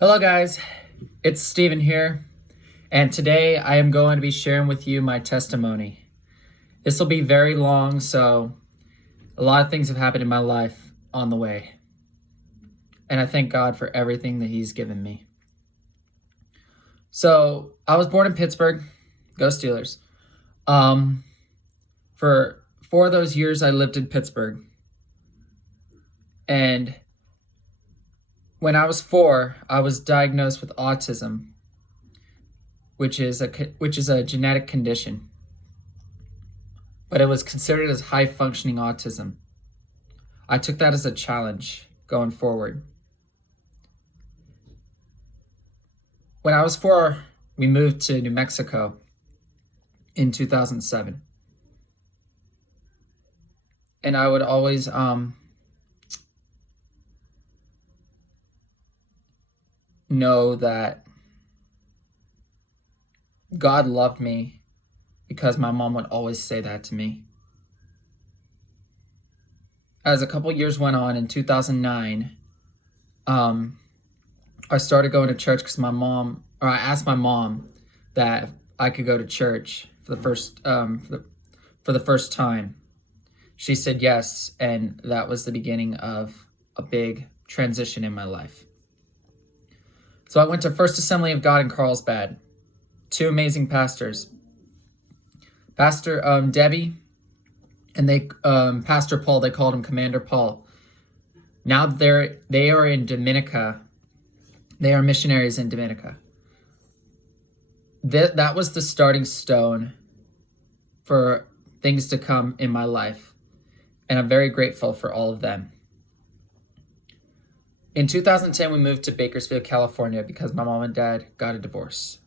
Hello, guys. It's Steven here, and today I am going to be sharing with you my testimony. This will be very long, so a lot of things have happened in my life on the way, and I thank God for everything that He's given me. So, I was born in Pittsburgh. Go Steelers. For 4 of those years, I lived in Pittsburgh, and when I was 4, I was diagnosed with autism, which is a genetic condition, but it was considered as high functioning autism. I took that as a challenge going forward. When I was 4, we moved to New Mexico in 2007, and I would always know that God loved me because my mom would always say that to me. As a couple years went on, in 2009, I started going to church because I asked my mom that I could go to church for the first time. She said yes, and that was the beginning of a big transition in my life. So I went to First Assembly of God in Carlsbad. 2 amazing pastors, Pastor Debbie, and Pastor Paul. They called him Commander Paul. Now they are in Dominica. They are missionaries in Dominica. That was the starting stone for things to come in my life, and I'm very grateful for all of them. In 2010, we moved to Bakersfield, California because my mom and dad got a divorce.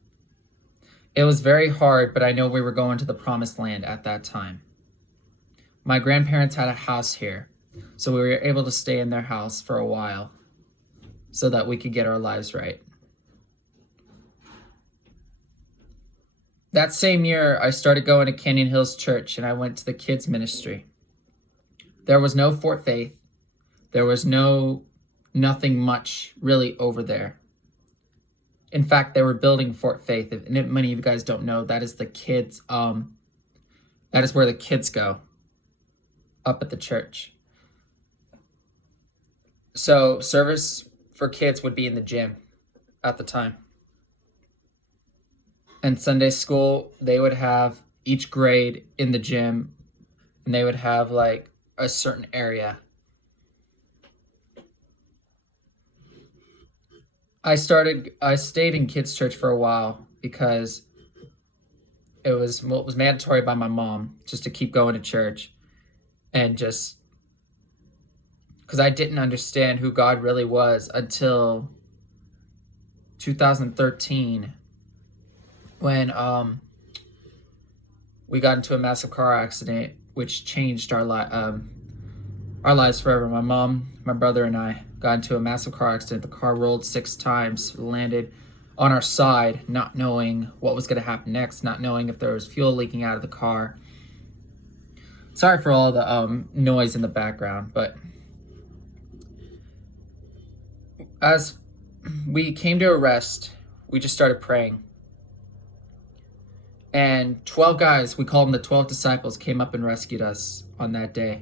It was very hard, but I know we were going to the promised land at that time. My grandparents had a house here, so we were able to stay in their house for a while so that we could get our lives right. That same year, I started going to Canyon Hills Church, and I went to the kids ministry. There was no Fort Faith. There was nothing much really over there. In fact, they were building Fort Faith. If many of you guys don't know, that is the kids. That is where the kids go, up at the church. So service for kids would be in the gym at the time. And Sunday school, they would have each grade in the gym, and they would have like a certain area. I stayed in kids' church for a while because it was mandatory by my mom just to keep going to church, and just because I didn't understand who God really was until 2013 when we got into a massive car accident which changed our lives forever. My mom, my brother, and I got into a massive car accident. The car rolled 6 times, landed on our side, not knowing what was going to happen next, not knowing if there was fuel leaking out of the car. Sorry for all the noise in the background, but as we came to a rest, we just started praying. And 12 guys, we call them the 12 disciples, came up and rescued us on that day.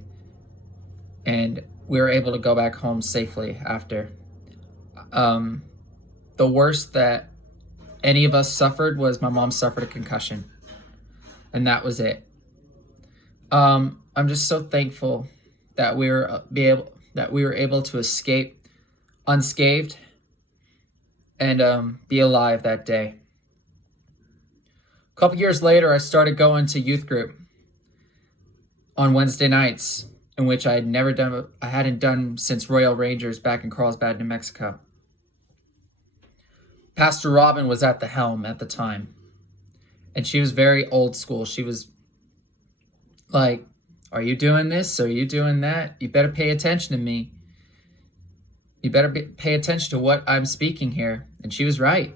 And we were able to go back home safely after. The worst that any of us suffered was my mom suffered a concussion. And that was it. I'm just so thankful that we were able to escape unscathed and be alive that day. A couple years later, I started going to youth group on Wednesday nights, in which I hadn't done since Royal Rangers back in Carlsbad, New Mexico. Pastor Robin was at the helm at the time, and she was very old school. She was like, "Are you doing this? Are you doing that? You better pay attention to me. You better pay attention to what I'm speaking here." And she was right.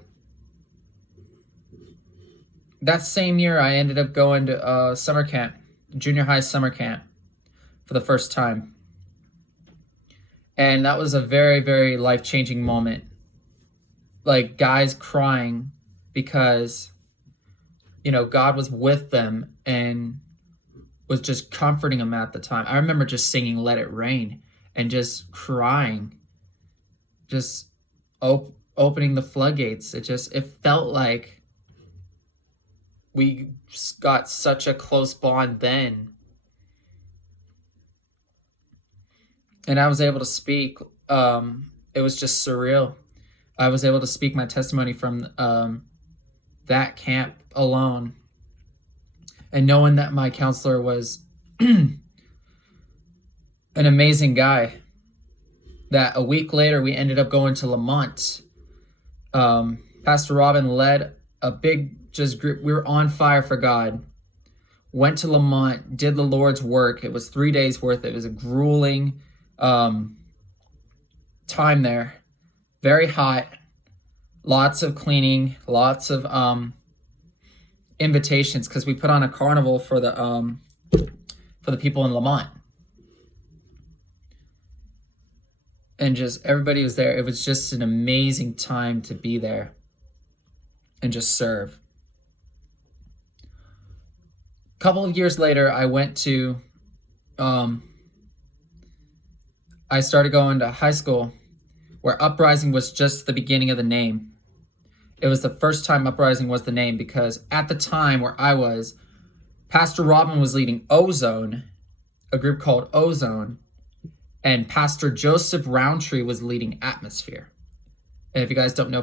That same year, I ended up going to summer camp, junior high summer camp, for the first time. And that was a very, very life-changing moment like guys crying because, God was with them and was just comforting them at the time. I remember just singing Let It Rain and just crying, just opening the floodgates. It felt like we got such a close bond then. And I was able to speak. It was just surreal. I was able to speak my testimony from that camp alone. And knowing that my counselor was an amazing guy, that a week later we ended up going to Lamont. Pastor Robin led a big group. We were on fire for God. Went to Lamont, did the Lord's work. It was 3 days worth. It was a grueling time there. Very hot. Lots of cleaning. Lots of invitations, because we put on a carnival for the people in Lamont. And just everybody was there. It was just an amazing time to be there and just serve. A couple of years later, I went to, I started going to high school, where Uprising was just the beginning of the name. It was the first time Uprising was the name, because at the time where I was, Pastor Robin was leading Ozone, a group called Ozone, and Pastor Joseph Roundtree was leading Atmosphere. And if you guys don't know,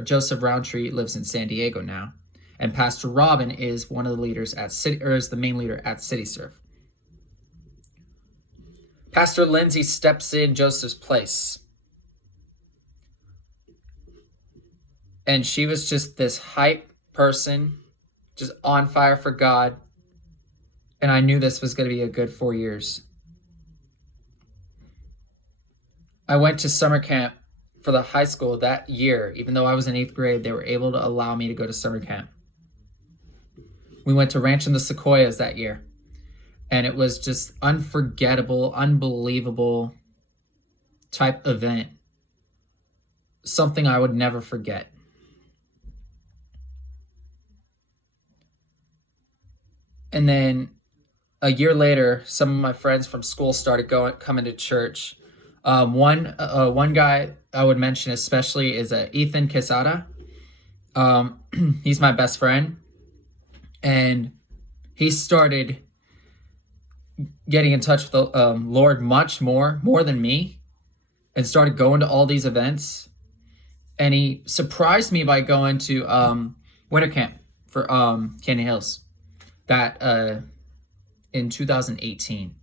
Joseph Roundtree lives in San Diego now, and Pastor Robin is one of the leaders at is the main leader at City Serve. Pastor Lindsay steps in Joseph's place, and she was just this hype person, just on fire for God. And I knew this was going to be a good 4 years. I went to summer camp for the high school that year. Even though I was in 8th grade, they were able to allow me to go to summer camp. We went to Ranch in the Sequoias that year. And it was just unforgettable, unbelievable type event. Something I would never forget. And then a year later, some of my friends from school started coming to church. One guy I would mention especially is Ethan Quesada. He's my best friend, and he started getting in touch with the Lord much more than me, and started going to all these events. And he surprised me by going to winter camp for Canyon Hills that in 2018.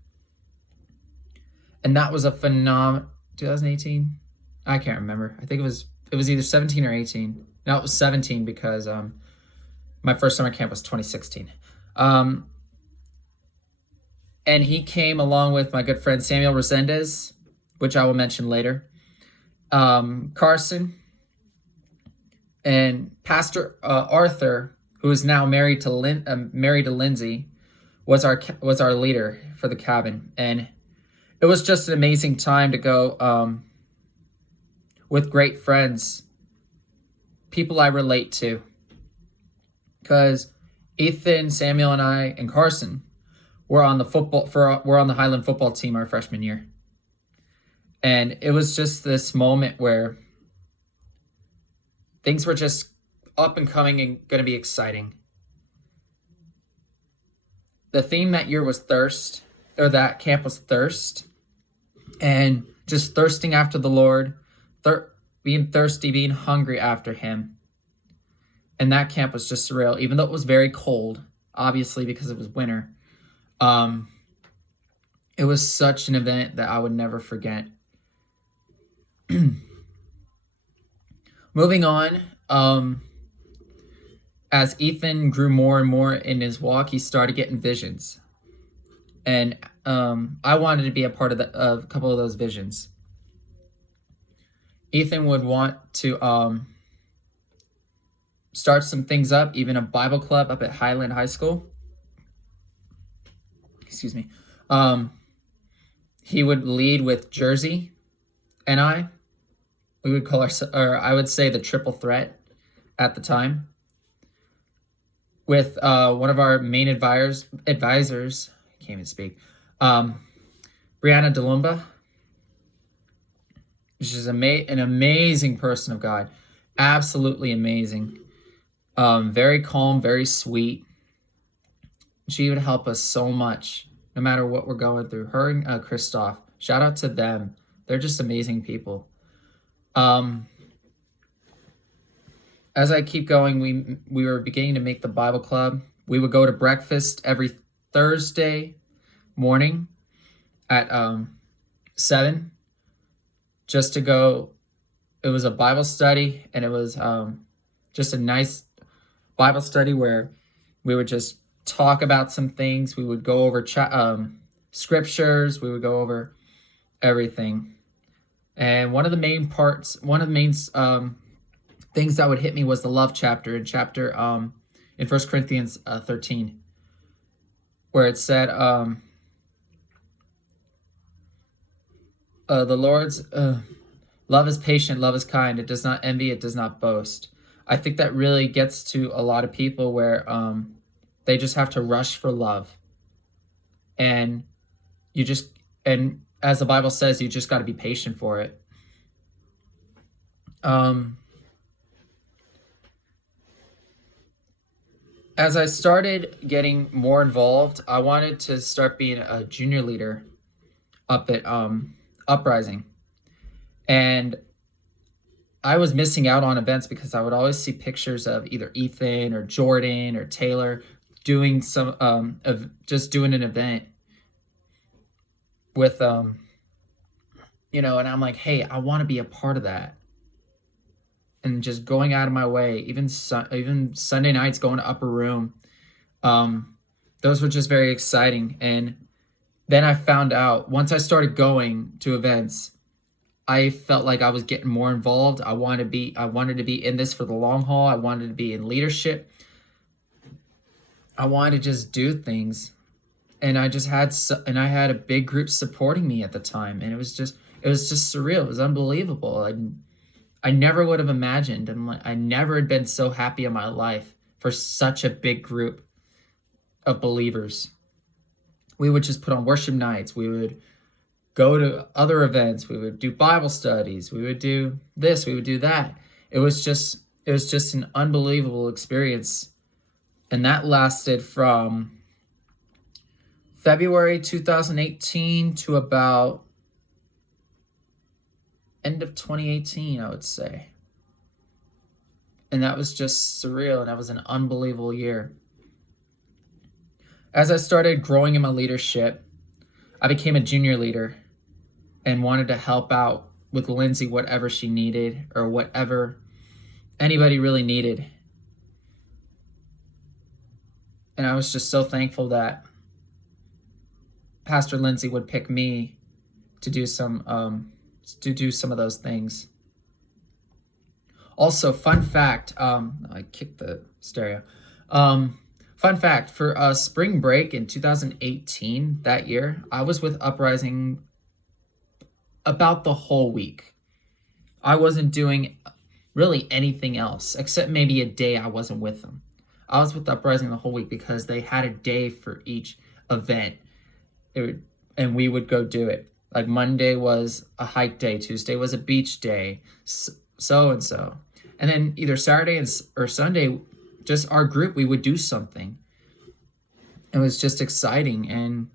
And that was a 2018? I can't remember. I think it was either 17 or 18. No, it was 17, because my first summer camp was 2016. And he came along with my good friend Samuel Resendez, which I will mention later, Carson, and Pastor Arthur, who is now married to Lindsay, was our leader for the cabin. And it was just an amazing time to go with great friends, people I relate to. Because Ethan, Samuel, and I, and Carson were on the Highland football team our freshman year. And it was just this moment where things were just up and coming and going to be exciting. The theme that year was thirst, or that camp was thirst. And just thirsting after the Lord, being thirsty, being hungry after Him. And that camp was just surreal, even though it was very cold, obviously, because it was winter. It was such an event that I would never forget. Moving on, as Ethan grew more and more in his walk, he started getting visions. And I wanted to be a part of a couple of those visions. Ethan would want to start some things up, even a Bible club up at Highland High School. Excuse me. He would lead with Jersey and I. we would call our, or I would say the triple threat at the time, with one of our main advisors, I can't even speak, Brianna DeLumba. She's an amazing person of God, absolutely amazing. Very calm, very sweet. She would help us so much, no matter what we're going through. Her and Christoph, shout out to them. They're just amazing people. As I keep going, we were beginning to make the Bible Club. We would go to breakfast every Thursday morning at 7, just to go. It was a Bible study, and it was just a nice Bible study where we would just talk about some things. We would go over scriptures. We would go over everything. And one of the main things that would hit me was the love chapter in 1 Corinthians 13, where it said, the Lord's love is patient, love is kind, it does not envy, it does not boast. I think that really gets to a lot of people where they just have to rush for love. And and as the Bible says, you just got to be patient for it. As I started getting more involved, I wanted to start being a junior leader up at Uprising. And I was missing out on events because I would always see pictures of either Ethan or Jordan or Taylor doing some of just doing an event with and I'm like, hey, I want to be a part of that. And just going out of my way, even Sunday nights, going to Upper Room, those were just very exciting. And then I found out, once I started going to events, I felt like I was getting more involved. I wanted to be in this for the long haul. I wanted to be in leadership. I wanted to just do things. And I had a big group supporting me at the time. And it was just surreal. It was unbelievable. I never would have imagined, and I never had been so happy in my life for such a big group of believers. We would just put on worship nights. We would go to other events. We would do Bible studies. We would do this. We would do that. It was just an unbelievable experience. And that lasted from February 2018 to about end of 2018, I would say. And that was just surreal, and that was an unbelievable year. As I started growing in my leadership, I became a junior leader and wanted to help out with Lindsay whatever she needed or whatever anybody really needed. And I was just so thankful that Pastor Lindsay would pick me to do some of those things. Also, fun fact, I kicked the stereo. Fun fact, for spring break in 2018, that year, I was with Uprising about the whole week. I wasn't doing really anything else, except maybe a day I wasn't with them. I was with Uprising the whole week because they had a day for each event, and we would go do it. Like Monday was a hike day, Tuesday was a beach day, so-and-so. And then either Saturday or Sunday, just our group, we would do something. It was just exciting. And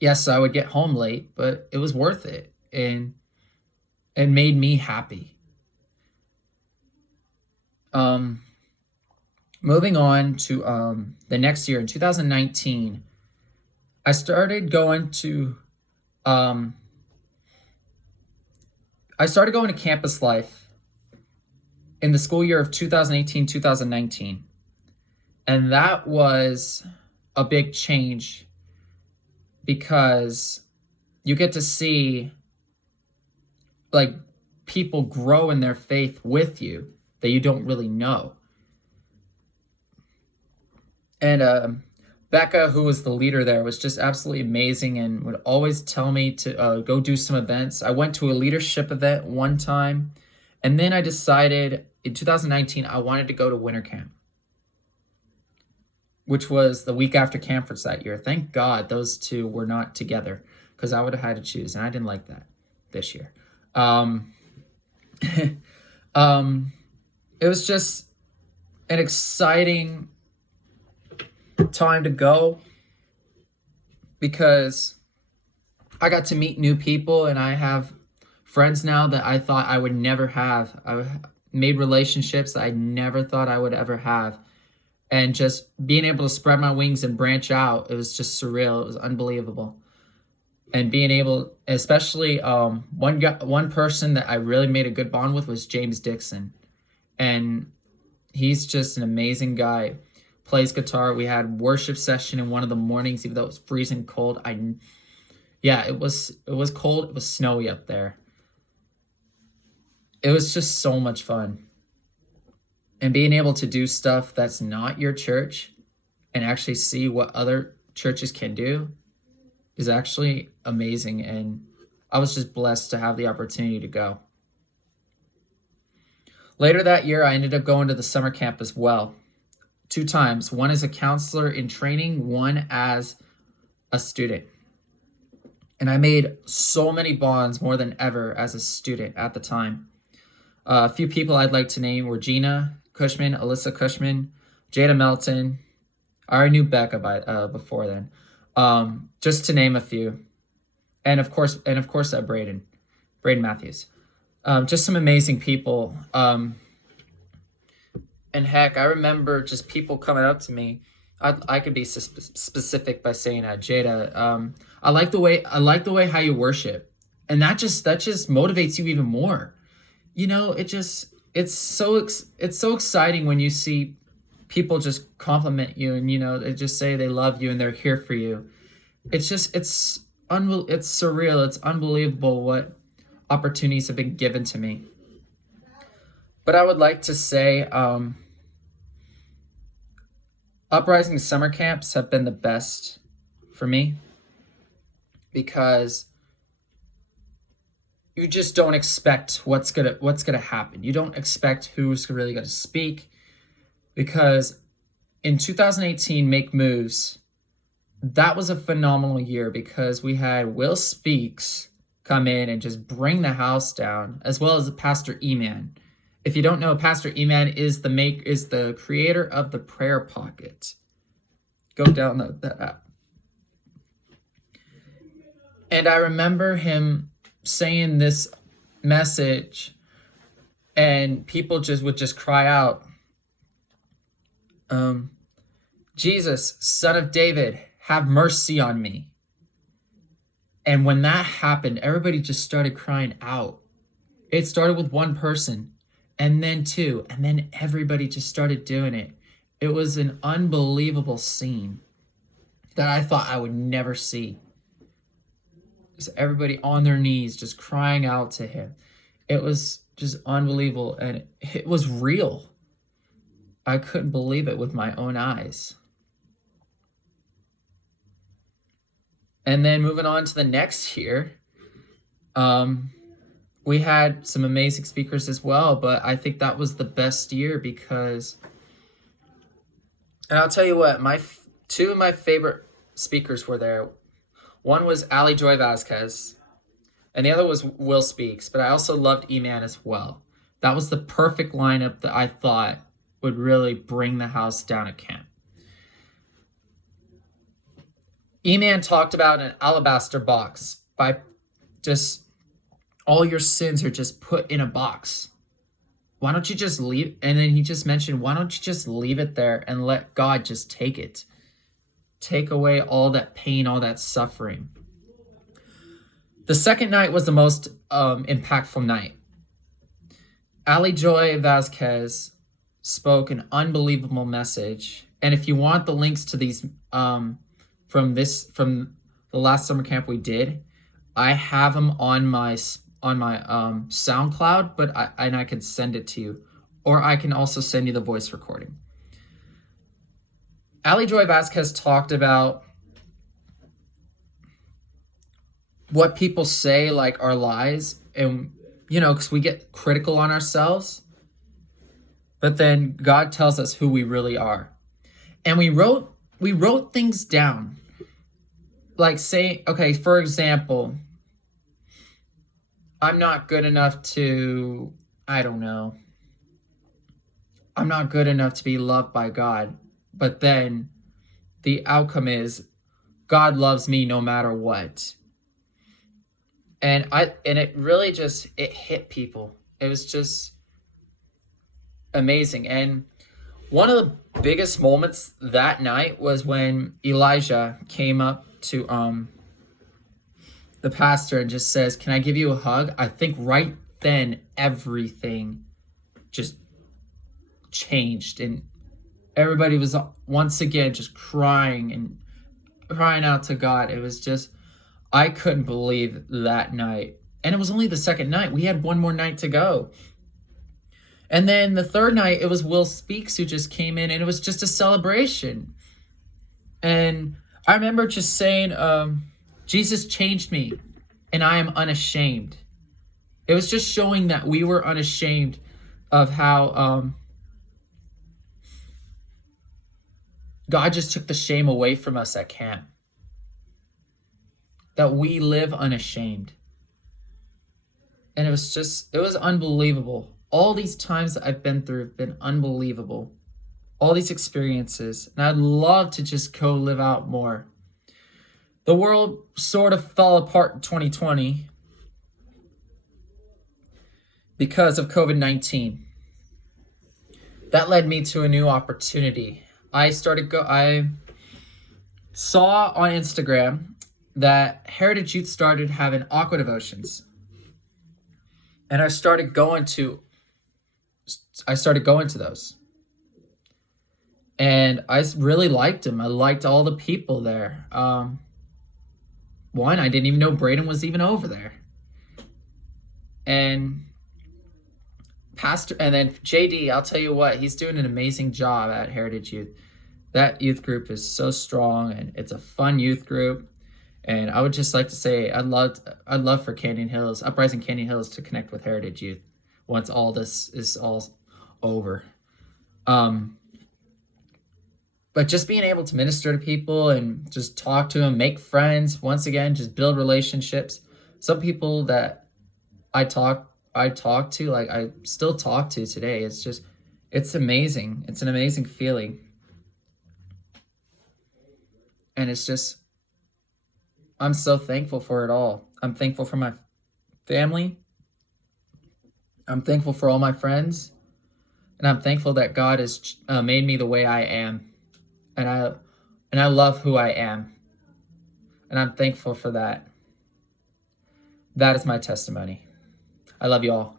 yes, I would get home late, but it was worth it. And it made me happy. Moving on to the next year, in 2019, I started going to campus life in the school year of 2018-2019. And that was a big change because you get to see like people grow in their faith with you that you don't really know. And Becca, who was the leader there, was just absolutely amazing and would always tell me to go do some events. I went to a leadership event one time, and then I decided in 2019 I wanted to go to winter camp, which was the week after Campers that year. Thank God those two were not together, because I would have had to choose, and I didn't like that this year. It was just an exciting time to go because I got to meet new people, and I have friends now that I thought I would never have. I made relationships that I never thought I would ever have. And just being able to spread my wings and branch out, it was just surreal. It was unbelievable. And being able, especially one person that I really made a good bond with was James Dixon. And he's just an amazing guy. Plays guitar. We had worship session in one of the mornings, even though it was freezing cold. It was cold. It was snowy up there. It was just so much fun. And being able to do stuff that's not your church and actually see what other churches can do is actually amazing. And I was just blessed to have the opportunity to go. Later that year, I ended up going to the summer camp as well. 2 times. One as a counselor in training, one as a student. And I made so many bonds more than ever as a student at the time. A few people I'd like to name were Gina Cushman, Alyssa Cushman, Jada Melton. I already knew Becca before then. Just to name a few. And of course, Braden Matthews. Just some amazing people. And heck, I remember just people coming up to me. I could be specific by saying Jada. I like the way how you worship, and that just motivates you even more. You know, it's so exciting when you see people just compliment you, and you know they just say they love you and they're here for you. It's surreal. It's unbelievable what opportunities have been given to me. But I would like to say, Uprising summer camps have been the best for me because you just don't expect what's gonna happen. You don't expect who's really gonna speak, because in 2018, Make Moves, that was a phenomenal year because we had Will Speaks come in and just bring the house down, as well as Pastor E-Man. If you don't know, Pastor E-Man is the creator of the Prayer Pocket. Go download that app. And I remember him saying this message, and people would cry out, Jesus, Son of David, have mercy on me. And when that happened, everybody just started crying out. It started with one person, and then 2, and then everybody just started doing it. It was an unbelievable scene that I thought I would never see. Just everybody on their knees just crying out to him. It was just unbelievable, and it was real. I couldn't believe it with my own eyes. And then moving on to the next year, we had some amazing speakers as well, but I think that was the best year because, and I'll tell you what, 2 of my favorite speakers were there. One was Ali Joy Vasquez, and the other was Will Speaks, but I also loved E-Man as well. That was the perfect lineup that I thought would really bring the house down at camp. E-Man talked about an alabaster box by just all your sins are just put in a box. Why don't you just leave? And then he just mentioned, why don't you just leave it there and let God just take it? Take away all that pain, all that suffering. The second night was the most impactful night. Ali Joy Vasquez spoke an unbelievable message. And if you want the links to these from the last summer camp we did, I have them on my SoundCloud, but I can send it to you, or I can also send you the voice recording. Ali Joy Vasquez talked about what people say like are lies, and because we get critical on ourselves, but then God tells us who we really are. And we wrote things down, like say, okay, for example, I'm not good enough to, I don't know, I'm not good enough to be loved by God. But then the outcome is God loves me no matter what. And it really just, it hit people. It was just amazing. And one of the biggest moments that night was when Elijah came up to the pastor and just says, "Can I give you a hug?" I think right then everything just changed, and everybody was once again just crying and crying out to God. It was just, I couldn't believe that night. And it was only the second night. We had one more night to go. And then the third night, it was Will Speaks who just came in, and it was just a celebration. And I remember just saying, Jesus changed me, and I am unashamed. It was just showing that we were unashamed of how God just took the shame away from us at camp. That we live unashamed. And it was unbelievable. All these times that I've been through have been unbelievable. All these experiences. And I'd love to just go live out more. The world sort of fell apart in 2020 because of COVID-19. That led me to a new opportunity. I saw on Instagram that Heritage Youth started having aqua devotions. And I started going to those. And I really liked them. I liked all the people there. One, I didn't even know Braden was even over there. And then JD, I'll tell you what, he's doing an amazing job at Heritage Youth. That youth group is so strong, and it's a fun youth group. And I would just like to say, I'd love for Canyon Hills, Uprising Canyon Hills, to connect with Heritage Youth once all this is all over. But just being able to minister to people and just talk to them, make friends, once again, just build relationships. Some people that I talk to, like I still talk to today. It's amazing. It's an amazing feeling. And it's just, I'm so thankful for it all. I'm thankful for my family. I'm thankful for all my friends. And I'm thankful that God has made me the way I am. And I love who I am. And I'm thankful for that. That is my testimony. I love you all.